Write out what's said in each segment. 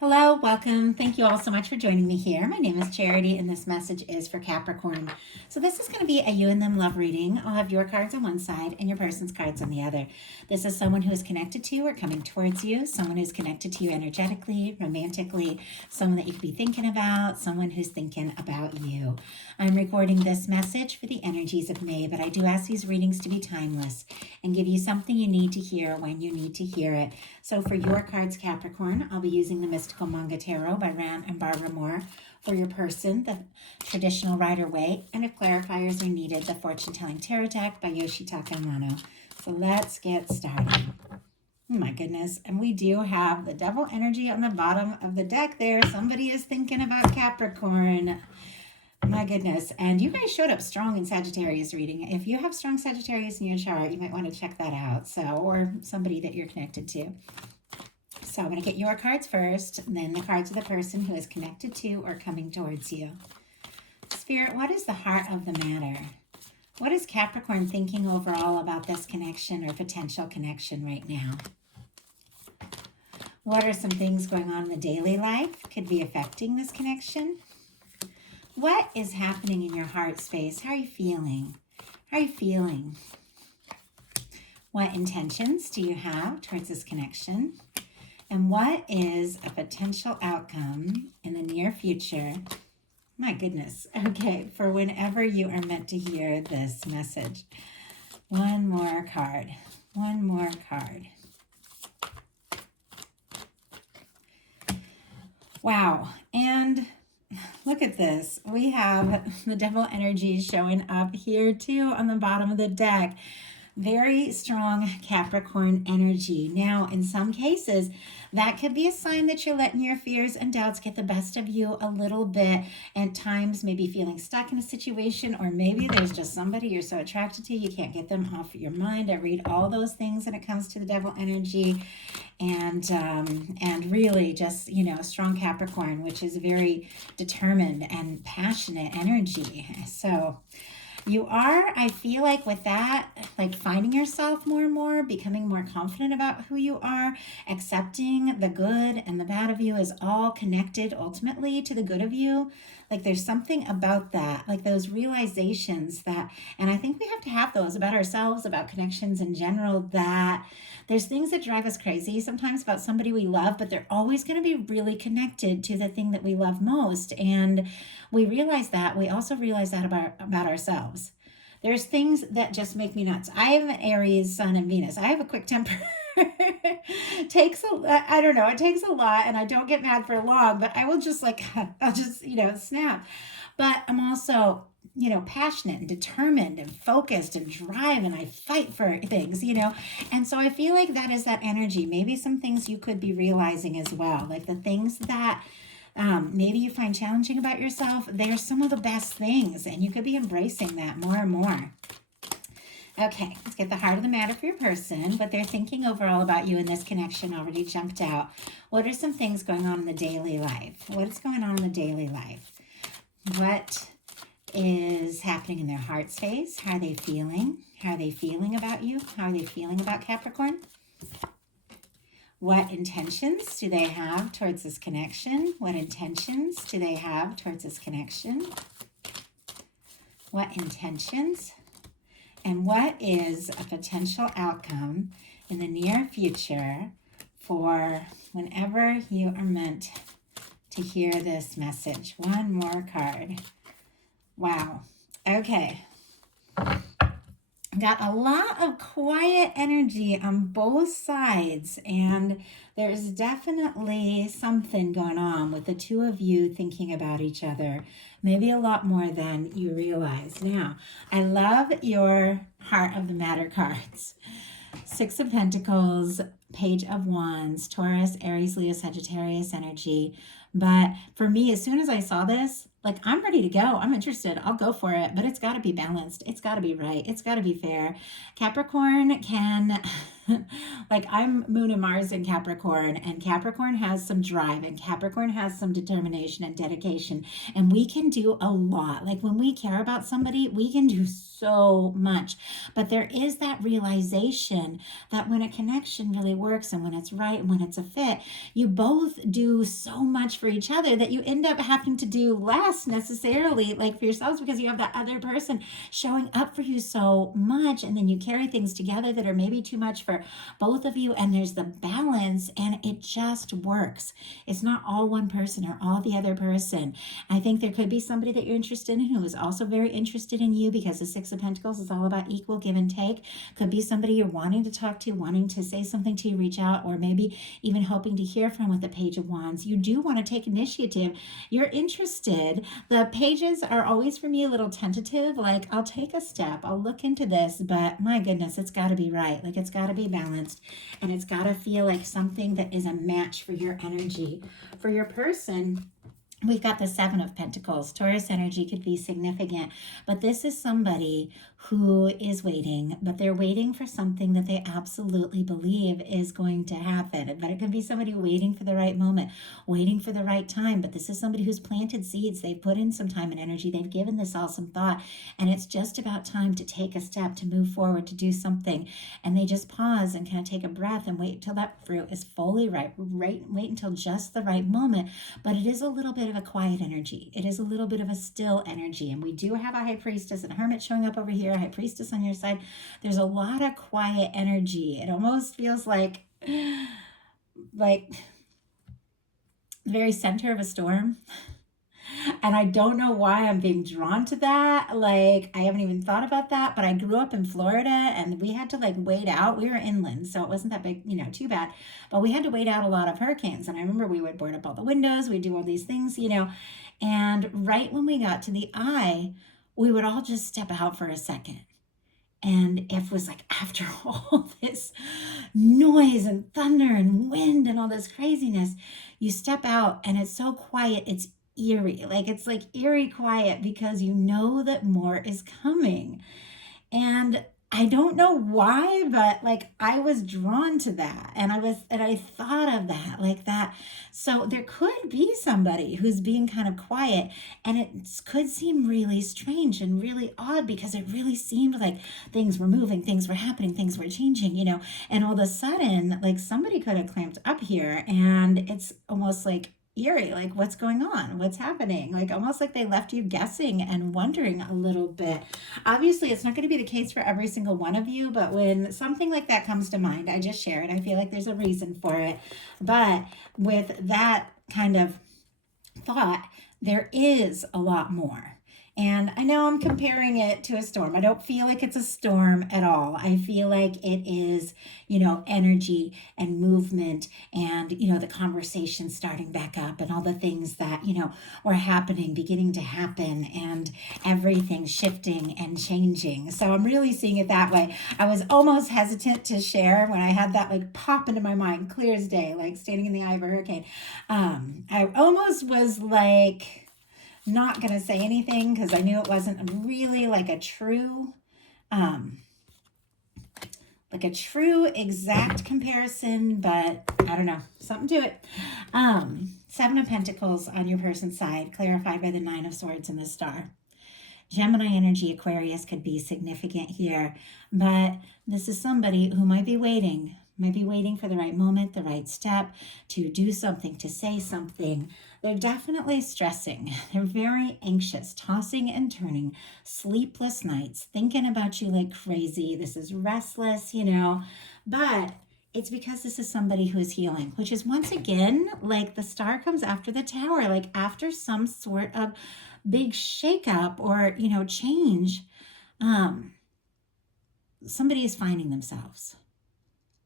Hello, welcome. Thank you all so much for joining me here. My name is Charity, and this message is for Capricorn. So, this is going to be a you and them love reading. I'll have your cards on one side and your person's cards on the other. This is someone who is connected to you or coming towards you, someone who's connected to you energetically, romantically, someone that you could be thinking about, someone who's thinking about you. I'm recording this message for the energies of May, but I do ask these readings to be timeless and give you something you need to hear when you need to hear it. So, for your cards, Capricorn, I'll be using the Mystical Manga Tarot by Ran and Barbara Moore. For your person, the Traditional Rider-Waite, and if clarifiers are needed, the Fortune Telling Tarot Deck by Yoshitaka Amano. So let's get started. Oh my goodness, and we do have the Devil energy on the bottom of the deck there. Somebody is thinking about Capricorn. My goodness, and you guys showed up strong in Sagittarius reading. If you have strong Sagittarius in your chart, you might want to check that out. So, or somebody that you're connected to. So I'm going to get your cards first, and then the cards of the person who is connected to or coming towards you. Spirit, what is the heart of the matter? What is Capricorn thinking overall about this connection or potential connection right now? What are some things going on in the daily life could be affecting this connection? What is happening in your heart space? How are you feeling? How are you feeling? What intentions do you have towards this connection? And what is a potential outcome in the near future? My goodness. Okay, for whenever you are meant to hear this message. One more card. One more card. Wow. And look at this. We have the Devil energy showing up here too on the bottom of the deck. Very strong Capricorn energy. Now, in some cases, that could be a sign that you're letting your fears and doubts get the best of you a little bit. At times, maybe feeling stuck in a situation, or maybe there's just somebody you're so attracted to, you can't get them off your mind. I read all those things when it comes to the Devil energy. And really just, strong Capricorn, which is very determined and passionate energy. So you are, I feel like with that, like finding yourself more and more, becoming more confident about who you are, accepting the good and the bad of you is all connected ultimately to the good of you. Like there's something about that, like those realizations that, and I think we have to have those about ourselves, about connections in general, that there's things that drive us crazy sometimes about somebody we love, but they're always going to be really connected to the thing that we love most. And we realize that. We also realize that about ourselves. There's things that just make me nuts. I have an Aries, Sun, and Venus. I have a quick temper. It takes a lot, and I don't get mad for long, but I will just I'll just, snap. But I'm also, passionate and determined and focused and drive, and I fight for things, and so I feel like that is that energy. Maybe some things you could be realizing as well, like the things that maybe you find challenging about yourself, they're some of the best things, and you could be embracing that more and more. Okay, let's get the heart of the matter for your person, what they're thinking overall about you in this connection already jumped out. What are some things going on in the daily life? What is going on in the daily life? What is happening in their heart space? How are they feeling? How are they feeling about you? How are they feeling about Capricorn? What intentions do they have towards this connection? What intentions do they have towards this connection? What intentions? And what is a potential outcome in the near future for whenever you are meant to hear this message? One more card. Wow. Okay. Got a lot of quiet energy on both sides, and there's definitely something going on with the two of you thinking about each other, maybe a lot more than you realize. Now, I love your Heart of the Matter cards. Six of Pentacles, Page of Wands, Taurus, Aries, Leo, Sagittarius energy. But for me, as soon as I saw this, Like, I'm ready to go. I'm interested. I'll go for it, but it's got to be balanced. It's got to be right. It's got to be fair. Capricorn can, like, I'm Moon and Mars in Capricorn, and Capricorn has some drive, and Capricorn has some determination and dedication, and we can do a lot. Like, when we care about somebody, we can do so much. But there is that realization that when a connection really works and when it's right and when it's a fit, you both do so much for each other that you end up having to do less necessarily, like, for yourselves, because you have that other person showing up for you so much, and then you carry things together that are maybe too much for both of you, and there's the balance, and it just works. It's not all one person or all the other person. I think there could be somebody that you're interested in who is also very interested in you, because the Six of Pentacles is all about equal give and take. Could be somebody you're wanting to talk to, wanting to say something to you, reach out, or maybe even hoping to hear from with the Page of Wands. You do want to take initiative. You're interested. The pages are always for me a little tentative, like, I'll take a step, I'll look into this, but my goodness, it's got to be right. Like, it's got to be balanced, and it's got to feel like something that is a match for your energy. For your person, we've got the Seven of Pentacles. Taurus energy could be significant, but this is somebody who is waiting, but they're waiting for something that they absolutely believe is going to happen. But it can be somebody waiting for the right moment, waiting for the right time. But this is somebody who's planted seeds. They've put in some time and energy. They've given this all some thought, and it's just about time to take a step, to move forward, to do something. And they just pause and kind of take a breath and wait till that fruit is fully ripe. Wait until just the right moment. But it is a little bit of a quiet energy. It is a little bit of a still energy. And we do have a High Priestess and Hermit showing up over here, a High Priestess on your side. There's a lot of quiet energy. It almost feels like the very center of a storm. And I don't know why I'm being drawn to that. Like, I haven't even thought about that, but I grew up in Florida, and we had to, like, wait out. We were inland, so it wasn't that big, too bad. But we had to wait out a lot of hurricanes. And I remember we would board up all the windows. We'd do all these things, And right when we got to the eye, we would all just step out for a second. And it was like, after all this noise and thunder and wind and all this craziness, you step out and it's so quiet, it's eerie. Like, it's like eerie quiet, because you know that more is coming. And I don't know why, but, like, I was drawn to that, and I thought of that, like that. So there could be somebody who's being kind of quiet, and it could seem really strange and really odd, because it really seemed like things were moving, things were happening, things were changing, and all of a sudden, like, somebody could have clamped up here, and it's almost like eerie, like, what's going on, what's happening, like, almost like they left you guessing and wondering a little bit. Obviously, it's not going to be the case for every single one of you, but when something like that comes to mind, I just share it. I feel like there's a reason for it. But with that kind of thought, there is a lot more. And I know I'm comparing it to a storm. I don't feel like it's a storm at all. I feel like it is, energy and movement, and, the conversation starting back up, and all the things that, were happening, beginning to happen, and everything shifting and changing. So I'm really seeing it that way. I was almost hesitant to share when I had that, like, pop into my mind, clear as day, like standing in the eye of a hurricane. I almost was like, not going to say anything, because I knew it wasn't really like a true exact comparison, but I don't know, something to it. Seven of Pentacles on your person's side, clarified by the Nine of Swords and the Star. Gemini energy, Aquarius could be significant here, but this is somebody who might be waiting for the right moment, the right step, to do something, to say something. They're definitely stressing. They're very anxious, tossing and turning, sleepless nights, thinking about you like crazy. This is restless, but it's because this is somebody who is healing, which is, once again, like, the Star comes after the Tower, like after some sort of big shakeup or, change. Somebody is finding themselves.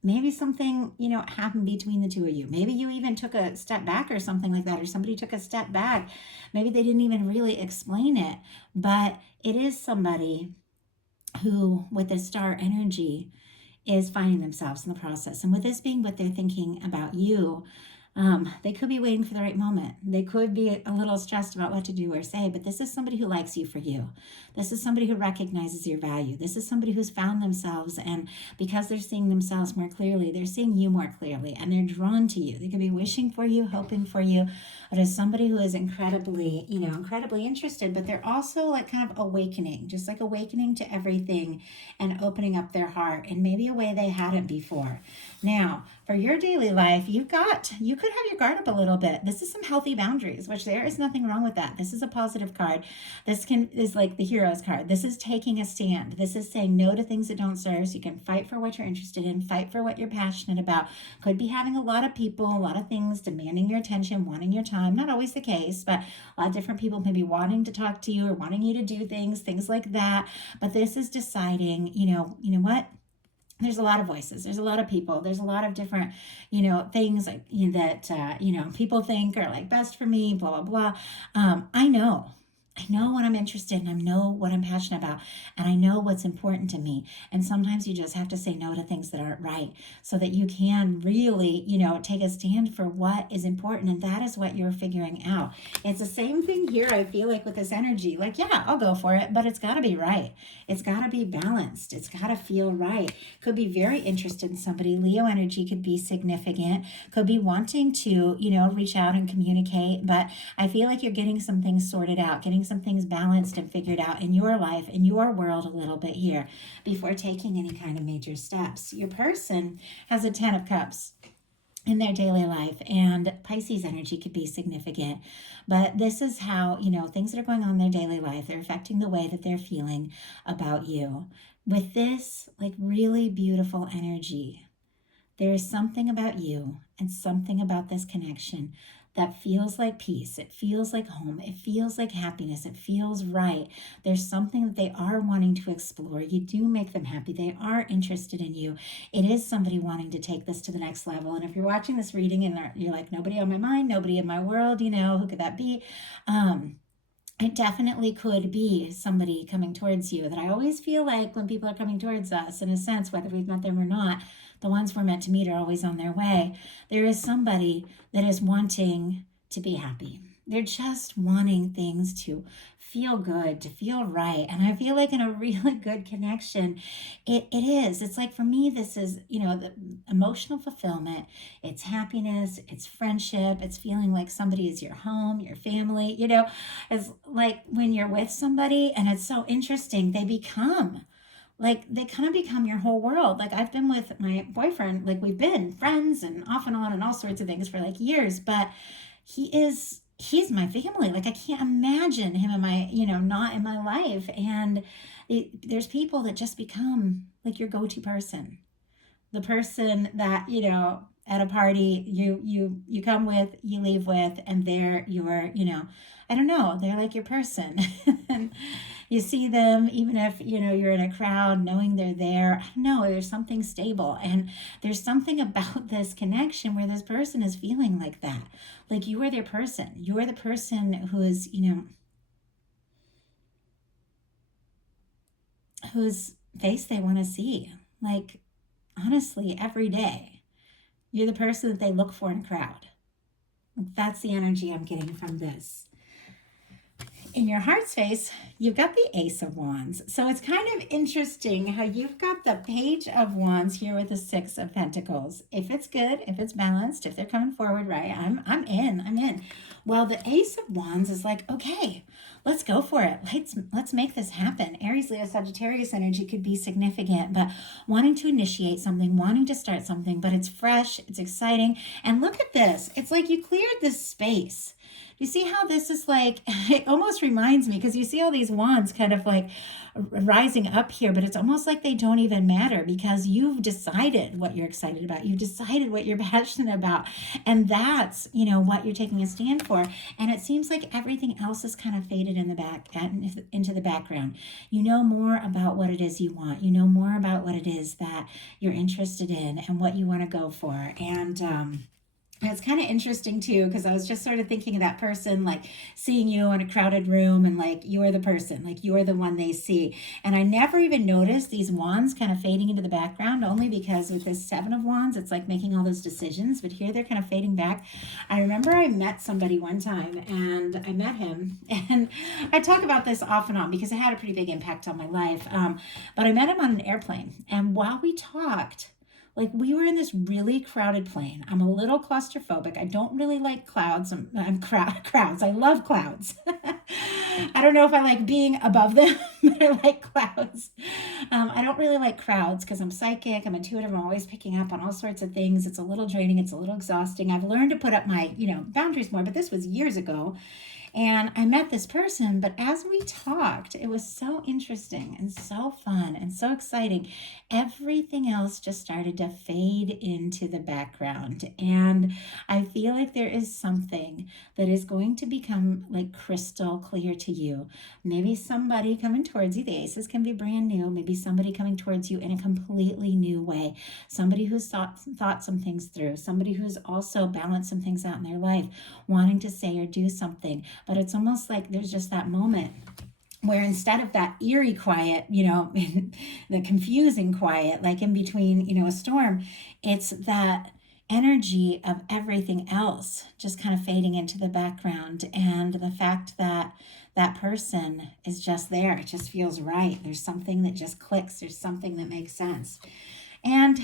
Maybe something, happened between the two of you. Maybe you even took a step back or something like that, or somebody took a step back. Maybe they didn't even really explain it, but it is somebody who, with the Star energy, is finding themselves in the process. And with this being what they're thinking about you, They could be waiting for the right moment. They could be a little stressed about what to do or say, but this is somebody who likes you for you. This is somebody who recognizes your value. This is somebody who's found themselves, and because they're seeing themselves more clearly, they're seeing you more clearly, and they're drawn to you. They could be wishing for you, hoping for you, but as somebody who is incredibly, incredibly interested, but they're also like kind of awakening, just like awakening to everything and opening up their heart in maybe a way they hadn't before. Now, for your daily life, you could have your guard up a little bit. This is some healthy boundaries, which there is nothing wrong with that. This is a positive card. This is like the hero's card. This is taking a stand. This is saying no to things that don't serve, so you can fight for what you're interested in, fight for what you're passionate about. Could be having a lot of people, a lot of things demanding your attention, wanting your time. Not always the case, but a lot of different people maybe wanting to talk to you or wanting you to do things like that. But this is deciding, you know what? There's a lot of voices. There's a lot of people. There's a lot of different, things like that, people think are like best for me, blah, blah, blah. I know what I'm interested in. I know what I'm passionate about, and I know what's important to me. And sometimes you just have to say no to things that aren't right so that you can really, take a stand for what is important. And that is what you're figuring out. It's the same thing here, I feel like, with this energy. Like, yeah, I'll go for it, but it's got to be right. It's got to be balanced. It's got to feel right. Could be very interested in somebody. Leo energy could be significant, could be wanting to, reach out and communicate. But I feel like you're getting some things sorted out, getting some things balanced and figured out in your life, in your world a little bit here before taking any kind of major steps. Your person has a 10 of Cups in their daily life, and Pisces energy could be significant. But this is how, things that are going on in their daily life, they're affecting the way that they're feeling about you. With this, like, really beautiful energy, there is something about you and something about this connection that feels like peace. It feels like home. It feels like happiness. It feels right. There's something that they are wanting to explore. You do make them happy. They are interested in you. It is somebody wanting to take this to the next level. And if you're watching this reading and you're like, nobody on my mind, nobody in my world, who could that be? It definitely could be somebody coming towards you. That I always feel like when people are coming towards us, in a sense, whether we've met them or not, the ones we're meant to meet are always on their way. There is somebody that is wanting to be happy. They're just wanting things to feel good, to feel right. And I feel like in a really good connection, it is. It's like, for me, this is, the emotional fulfillment. It's happiness. It's friendship. It's feeling like somebody is your home, your family. It's like when you're with somebody, and it's so interesting, they kind of become your whole world. Like, I've been with my boyfriend, like, we've been friends and off and on and all sorts of things for like years, but he's my family. Like, I can't imagine him in my, not in my life. And there's people that just become like your go-to person, the person that, at a party you come with, you leave with, and they're your, I don't know, they're like your person. And you see them, even if, you're in a crowd, knowing they're there. I don't know, there's something stable. And there's something about this connection where this person is feeling like that. Like, you are their person. You are the person who is, whose face they want to see. Like, honestly, every day. You're the person that they look for in a crowd. That's the energy I'm getting from this. In your heart space, you've got the Ace of Wands. So it's kind of interesting how you've got the Page of Wands here with the Six of Pentacles. If it's good, if it's balanced, if they're coming forward right, I'm in. Well, the Ace of Wands is like, okay, let's go for it. Let's make this happen. Aries, Leo, Sagittarius energy could be significant, but wanting to initiate something, wanting to start something, but it's fresh, it's exciting. And look at this. It's like you cleared this space. You see how this is like, it almost reminds me, because you see all these wands kind of like rising up here, but it's almost like they don't even matter, because you've decided what you're excited about. You've decided what you're passionate about. And that's, what you're taking a stand for. And it seems like everything else is kind of faded in the back, into the background. You know more about what it is you want. You know more about what it is that you're interested in and what you want to go for. And, And it's kind of interesting too, because I was just sort of thinking of that person, like seeing you in a crowded room and like you're the person, like you're the one they see. And I never even noticed these wands kind of fading into the background, only because with this Seven of Wands, it's like making all those decisions. But here they're kind of fading back. I remember I met somebody one time and I met him, and I talk about this off and on because it had a pretty big impact on my life. But I met him on an airplane. And while we talked, like we were in this really crowded plane. I'm a little claustrophobic. I don't really like clouds. I'm crowds. I love clouds. I don't know if I like being above them, but I like clouds. I don't really like crowds because I'm psychic. I'm intuitive. I'm always picking up on all sorts of things. It's a little draining. It's a little exhausting. I've learned to put up my, boundaries more, but this was years ago. And I met this person, but as we talked, it was so interesting and so fun and so exciting. Everything else just started to fade into the background. And I feel like there is something that is going to become like crystal clear to you. Maybe somebody coming towards you, the aces can be brand new. Maybe somebody coming towards you in a completely new way. Somebody who's thought some things through. Somebody who's also balanced some things out in their life, wanting to say or do something. But it's almost like there's just that moment where instead of that eerie quiet, the confusing quiet, like in between, a storm, it's that energy of everything else just kind of fading into the background. And the fact that that person is just there, it just feels right. There's something that just clicks. There's something that makes sense. And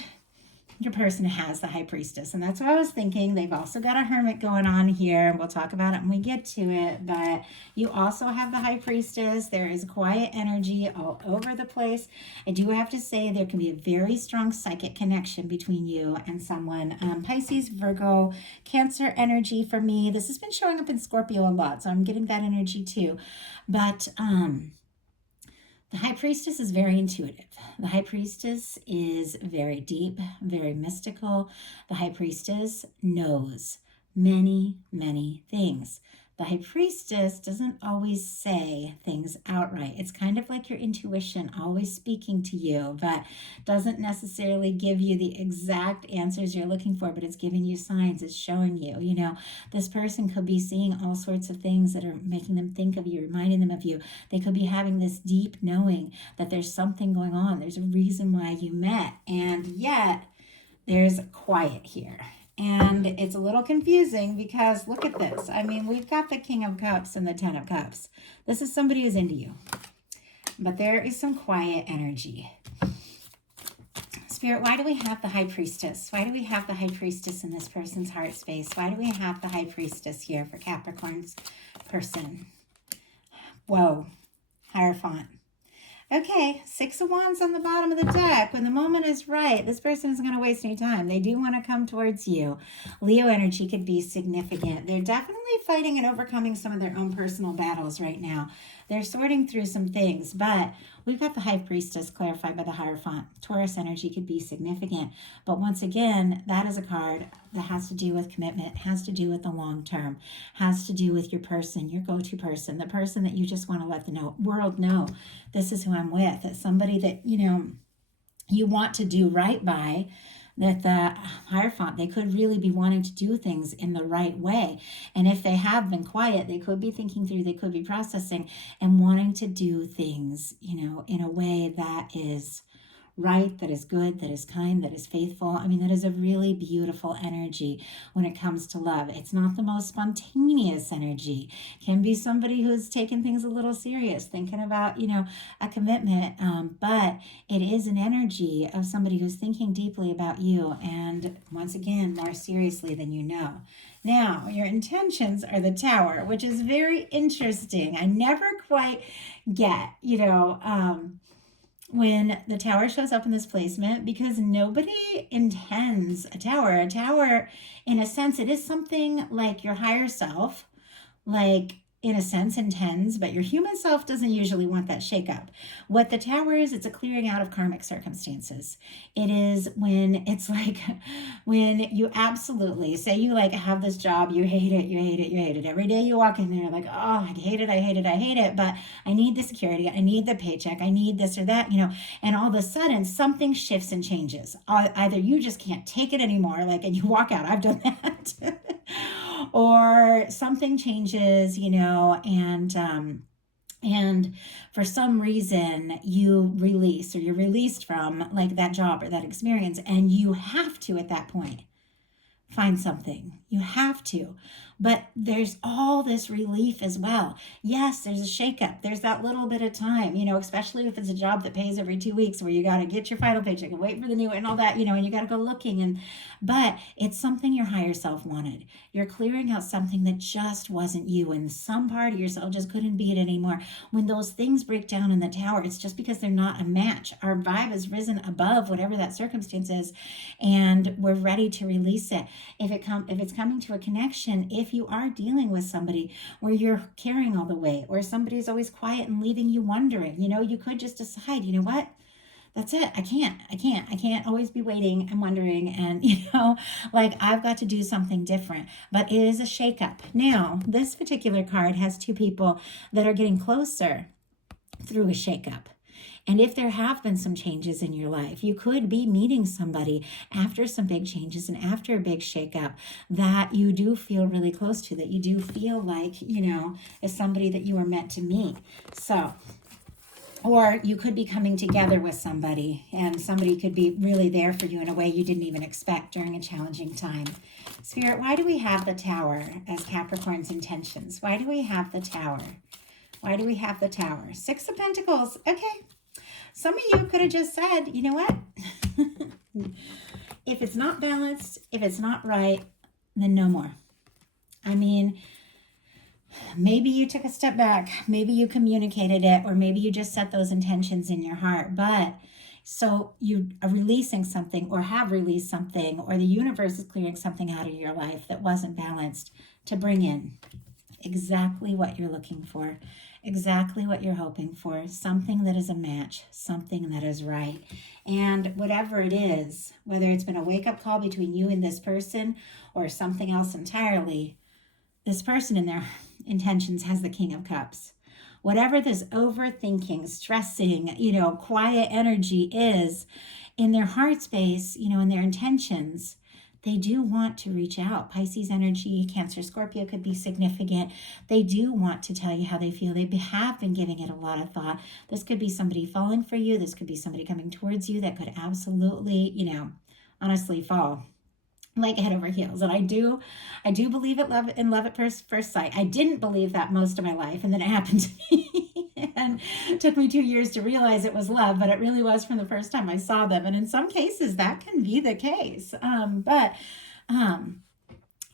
your person has the High Priestess, and that's what I was thinking. They've also got a Hermit going on here, and we'll talk about it when we get to it. But you also have the High Priestess. There is quiet energy all over the place. I do have to say there can be a very strong psychic connection between you and someone. Pisces, Virgo, Cancer energy for me. This has been showing up in Scorpio a lot, so I'm getting that energy too. But the High Priestess is very intuitive. The High Priestess is very deep, very mystical. The High Priestess knows many, many things. The High Priestess doesn't always say things outright. It's kind of like your intuition always speaking to you, but doesn't necessarily give you the exact answers you're looking for, but it's giving you signs. It's showing you, this person could be seeing all sorts of things that are making them think of you, reminding them of you. They could be having this deep knowing that there's something going on. There's a reason why you met, and yet there's quiet here. And it's a little confusing because look at this. I mean, we've got the King of Cups and the Ten of Cups. This is somebody who's into you. But there is some quiet energy. Spirit, why do we have the High Priestess? Why do we have the High Priestess in this person's heart space? Why do we have the High Priestess here for Capricorn's person? Whoa. Hierophant. Okay, Six of Wands on the bottom of the deck. When the moment is right, this person isn't going to waste any time. They do want to come towards you. Leo energy could be significant. They're definitely fighting and overcoming some of their own personal battles right now. They're sorting through some things, but we've got the High Priestess clarified by the Hierophant. Taurus energy could be significant, but once again, that is a card that has to do with commitment, has to do with the long term, has to do with your person, your go-to person, the person that you just want to let the world know, this is who I'm with. It's somebody that, you want to do right by. That the Hierophant, they could really be wanting to do things in the right way. And if they have been quiet, they could be thinking through, they could be processing and wanting to do things, in a way that is right, that is good, that is kind, that is faithful. I mean, that is a really beautiful energy when it comes to love. It's not the most spontaneous energy. It can be somebody who's taking things a little serious, thinking about, a commitment. But it is an energy of somebody who's thinking deeply about you. And once again, more seriously than you know. Now, your intentions are the Tower, which is very interesting. I never quite get, when the Tower shows up in this placement, because nobody intends a tower. A tower, in a sense, it is something like your higher self. Like in a sense intends, but your human self doesn't usually want that shakeup. What the Tower is, it's a clearing out of karmic circumstances. It is when it's like when you absolutely say you like have this job, you hate it, you hate it, you hate it. Every day you walk in there like, oh, I hate it, I hate it, I hate it, but I need the security, I need the paycheck, I need this or that, and all of a sudden something shifts and changes. Either you just can't take it anymore, like, and you walk out. I've done that. Or something changes, and for some reason you release, or you're released from like that job or that experience, and you have to at that point find something. You have to. But there's all this relief as well. Yes, there's a shakeup. There's that little bit of time, especially if it's a job that pays every 2 weeks where you got to get your final paycheck and wait for the new and all that, and you got to go looking. But it's something your higher self wanted. You're clearing out something that just wasn't you, and some part of yourself just couldn't be it anymore. When those things break down in the Tower, it's just because they're not a match. Our vibe has risen above whatever that circumstance is, and we're ready to release it. If it's coming to a connection, if you are dealing with somebody where you're carrying all the weight, or somebody's always quiet and leaving you wondering, you could just decide, what? That's it. I can't always be waiting and wondering. And, like I've got to do something different. But it is a shakeup. Now, this particular card has two people that are getting closer through a shakeup. And if there have been some changes in your life, you could be meeting somebody after some big changes and after a big shakeup that you do feel really close to, that you do feel like, is somebody that you were meant to meet. So, or you could be coming together with somebody, and somebody could be really there for you in a way you didn't even expect during a challenging time. Spirit, why do we have the Tower as Capricorn's intentions? Why do we have the Tower? Why do we have the Tower? 6 of Pentacles. Okay. Some of you could have just said, you know what? If it's not balanced, if it's not right, then no more. I mean, maybe you took a step back, maybe you communicated it, or maybe you just set those intentions in your heart. But so you are releasing something, or have released something, or the universe is clearing something out of your life that wasn't balanced to bring in exactly what you're looking for, exactly what you're hoping for, something that is a match, something that is right. And whatever it is, whether it's been a wake-up call between you and this person or something else entirely, this person in their intentions has the King of Cups. Whatever this overthinking, stressing, quiet energy is in their heart space, in their intentions, they do want to reach out. Pisces energy, Cancer, Scorpio could be significant. They do want to tell you how they feel. They have been giving it a lot of thought. This could be somebody falling for you. This could be somebody coming towards you that could absolutely, honestly fall like head over heels. And I do believe in love at first sight. I didn't believe that most of my life, and then it happened to me. And it took me 2 years to realize it was love, but it really was from the first time I saw them. And in some cases, that can be the case. But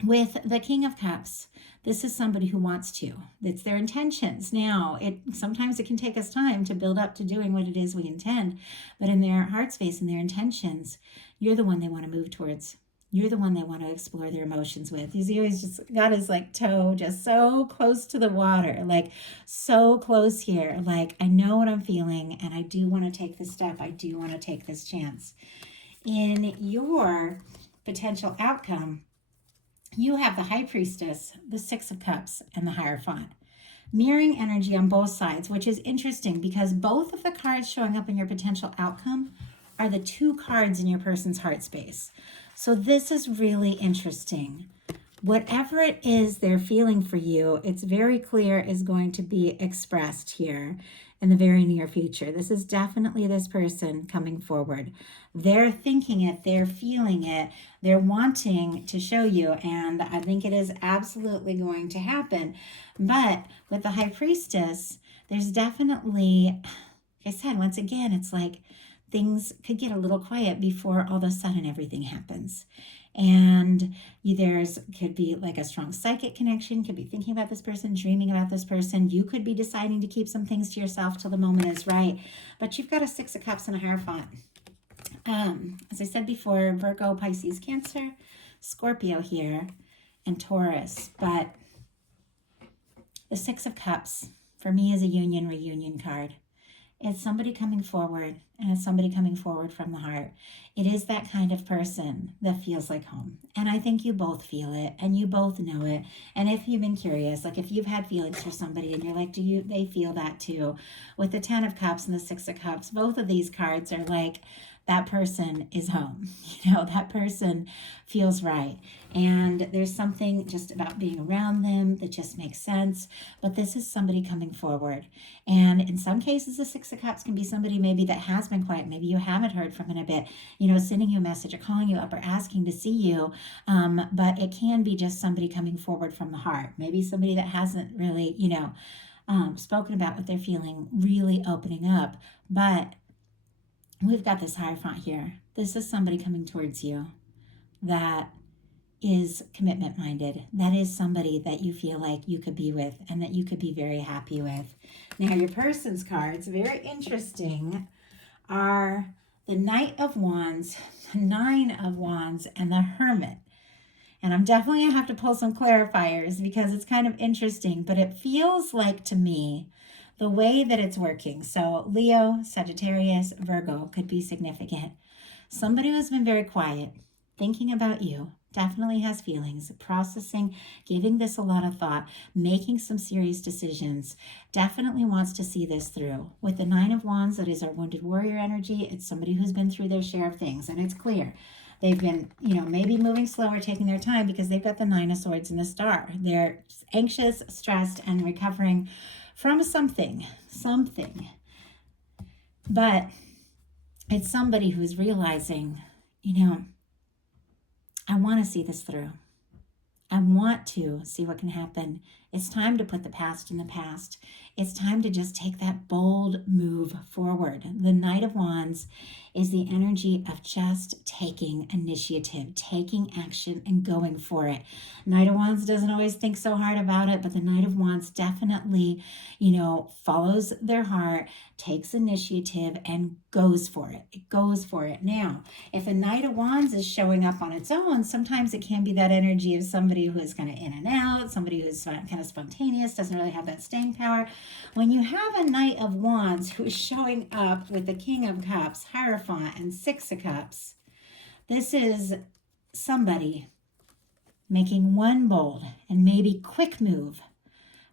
with the King of Cups, this is somebody who wants to. It's their intentions. Now, sometimes it can take us time to build up to doing what it is we intend, but in their heart space and their intentions, you're the one they want to move towards. You're the one they want to explore their emotions with. He's always just got his toe just so close to the water, like so close here. Like, I know what I'm feeling, and I do want to take this step. I do want to take this chance. In your potential outcome, you have the High Priestess, the 6 of Cups, and the Hierophant. Mirroring energy on both sides, which is interesting because both of the cards showing up in your potential outcome are the 2 cards in your person's heart space. So this is really interesting. Whatever it is they're feeling for you, it's very clear is going to be expressed here in the very near future. This is definitely this person coming forward. They're thinking it, they're feeling it, they're wanting to show you, and I think it is absolutely going to happen. But with the High Priestess, there's definitely, like I said, once again, it's like things could get a little quiet before all of a sudden everything happens. And could be like a strong psychic connection, could be thinking about this person, dreaming about this person. You could be deciding to keep some things to yourself till the moment is right. But you've got a 6 of Cups and a Hierophant. As I said before, Virgo, Pisces, Cancer, Scorpio here, and Taurus. But The Six of Cups, for me, is a union reunion card. It's somebody coming forward, and it's somebody coming forward from the heart. It is that kind of person that feels like home. And I think you both feel it, and you both know it. And if you've been curious, like if you've had feelings for somebody and you're like, they feel that too. With the Ten of Cups and the Six of Cups, both of these cards are like, that person is home. That person feels right. And there's something just about being around them that just makes sense. But this is somebody coming forward. And in some cases, the Six of Cups can be somebody maybe that has been quiet. Maybe you haven't heard from in a bit, sending you a message or calling you up or asking to see you. But it can be just somebody coming forward from the heart. Maybe somebody that hasn't really, spoken about what they're feeling, really opening up. But we've got this Hierophant here. This is somebody coming towards you that is commitment minded. That is somebody that you feel like you could be with and that you could be very happy with. Now, your person's cards, very interesting, are the Knight of Wands, the Nine of Wands, and the Hermit. And I'm definitely going to have to pull some clarifiers because it's kind of interesting, but it feels like to me the way that it's working. So Leo, Sagittarius, Virgo could be significant. Somebody who's been very quiet, thinking about you, definitely has feelings, processing, giving this a lot of thought, making some serious decisions, definitely wants to see this through. With the Nine of Wands, that is our wounded warrior energy. It's somebody who's been through their share of things, and it's clear. They've been, maybe moving slower, taking their time because they've got the Nine of Swords and the Star. They're anxious, stressed, and recovering from something. But it's somebody who's realizing, I want to see this through. I want to see what can happen. It's time to put the past in the past. It's time to just take that bold move forward. The Knight of Wands is the energy of just taking initiative, taking action, and going for it. Knight of Wands doesn't always think so hard about it, but the Knight of Wands definitely, follows their heart, takes initiative, and goes for it. It goes for it. Now, if a Knight of Wands is showing up on its own, sometimes it can be that energy of somebody who is kind of in and out, somebody who's kind of spontaneous, doesn't really have that staying power. When you have a Knight of Wands who is showing up with the King of Cups, Hierophant, and Six of Cups, this is somebody making one bold and maybe quick move,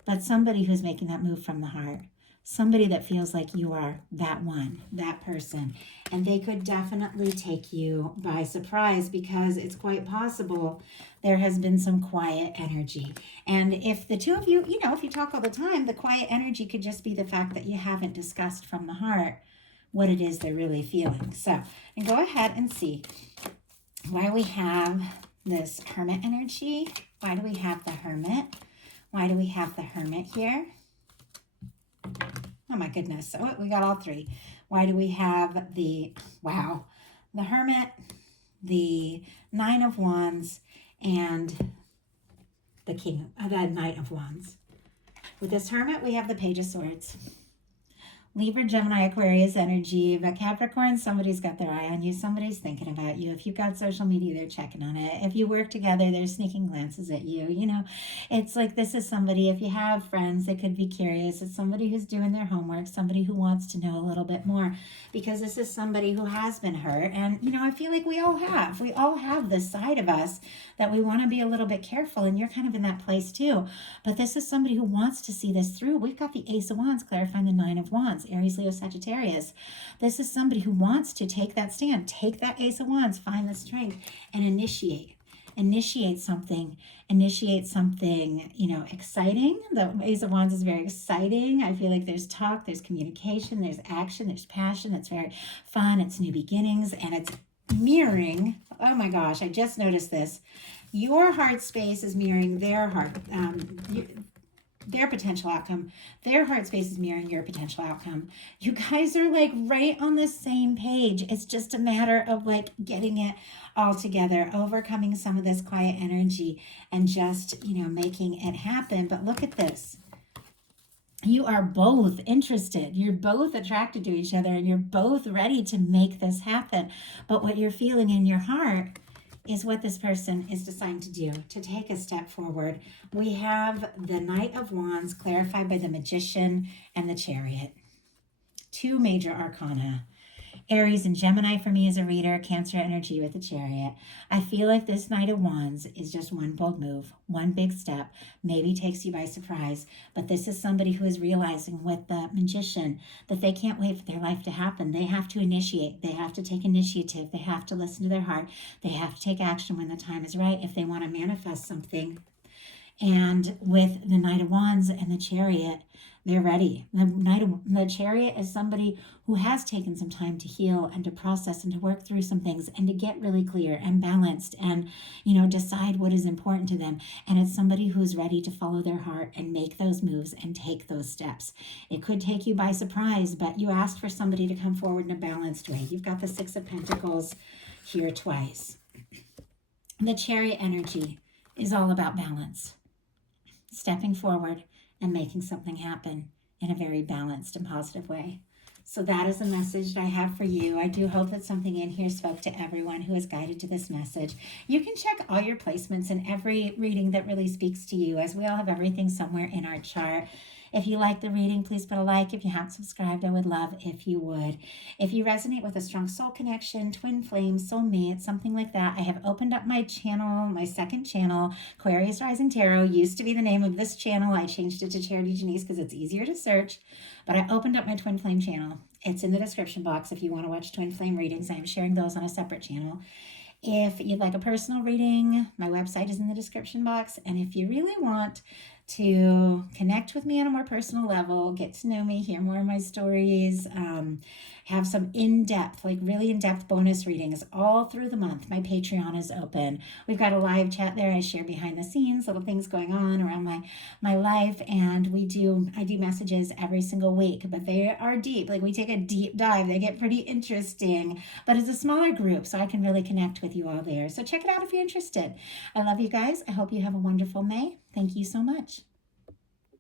but somebody who's making that move from the heart. Somebody that feels like you are that one, that person. And they could definitely take you by surprise because it's quite possible there has been some quiet energy. And if the two of you, if you talk all the time, the quiet energy could just be the fact that you haven't discussed from the heart what it is they're really feeling. So, and go ahead and see why we have this Hermit energy. Why do we have the Hermit? Why do we have the Hermit here? Oh my goodness. Oh, we got all three. Why do we have the Hermit, the Nine of Wands, and the Knight of Wands? With this Hermit, we have the Page of Swords. Libra, Gemini, Aquarius energy. But Capricorn, somebody's got their eye on you. Somebody's thinking about you. If you've got social media, they're checking on it. If you work together, they're sneaking glances at you. It's like this is somebody, if you have friends, they could be curious. It's somebody who's doing their homework, somebody who wants to know a little bit more, because this is somebody who has been hurt. And, I feel like we all have. We all have this side of us that we want to be a little bit careful, and you're kind of in that place too. But this is somebody who wants to see this through. We've got the Ace of Wands clarifying the Nine of Wands. Aries, Leo, Sagittarius. This is somebody who wants to take that stand, take that Ace of Wands, find the strength, and initiate something, exciting. The Ace of Wands is very exciting. I feel like there's talk, there's communication, there's action, there's passion. It's very fun. It's new beginnings, and it's mirroring. Oh my gosh, I just noticed this. Your heart space is mirroring their heart, their potential outcome. Their heart space is mirroring your potential outcome. You guys are like right on the same page. It's just a matter of like getting it all together, overcoming some of this quiet energy, and just, making it happen. But look at this. You are both interested. You're both attracted to each other, and you're both ready to make this happen. But what you're feeling in your heart is what this person is deciding to do, to take a step forward. We have the Knight of Wands clarified by the Magician and the Chariot. Two major arcana. Aries and Gemini for me as a reader, Cancer energy with the Chariot. I feel like this Knight of Wands is just one bold move, one big step, maybe takes you by surprise. But this is somebody who is realizing with the Magician that they can't wait for their life to happen. They have to initiate. They have to take initiative. They have to listen to their heart. They have to take action when the time is right if they want to manifest something. And with the Knight of Wands and the Chariot, they're ready. The Chariot is somebody who has taken some time to heal and to process and to work through some things and to get really clear and balanced and, decide what is important to them. And it's somebody who's ready to follow their heart and make those moves and take those steps. It could take you by surprise, but you asked for somebody to come forward in a balanced way. You've got the Six of Pentacles here twice. The Chariot energy is all about balance. Stepping forward and making something happen in a very balanced and positive way. So that is a message that I have for you. I do hope that something in here spoke to everyone who is guided to this message. You can check all your placements in every reading that really speaks to you, as we all have everything somewhere in our chart. If you like the reading, please put a like. If you haven't subscribed, I would love if you would. If you resonate with a strong soul connection, twin flame, soulmate, something like that, I have opened up my channel, my second channel, Aquarius Rising Tarot. Used to be the name of this channel. I changed it to Charity Janice because it's easier to search. But I opened up my twin flame channel. It's in the description box if you want to watch twin flame readings. I am sharing those on a separate channel. If you'd like a personal reading, my website is in the description box. And if you really want to connect with me on a more personal level, get to know me, hear more of my stories, have some in-depth, really in-depth bonus readings all through the month. My Patreon is open. We've got a live chat there. I share behind the scenes, little things going on around my life, and I do messages every single week, but they are deep. We take a deep dive. They get pretty interesting, but it's a smaller group, so I can really connect with you all there. So check it out if you're interested. I love you guys. I hope you have a wonderful May. Thank you so much.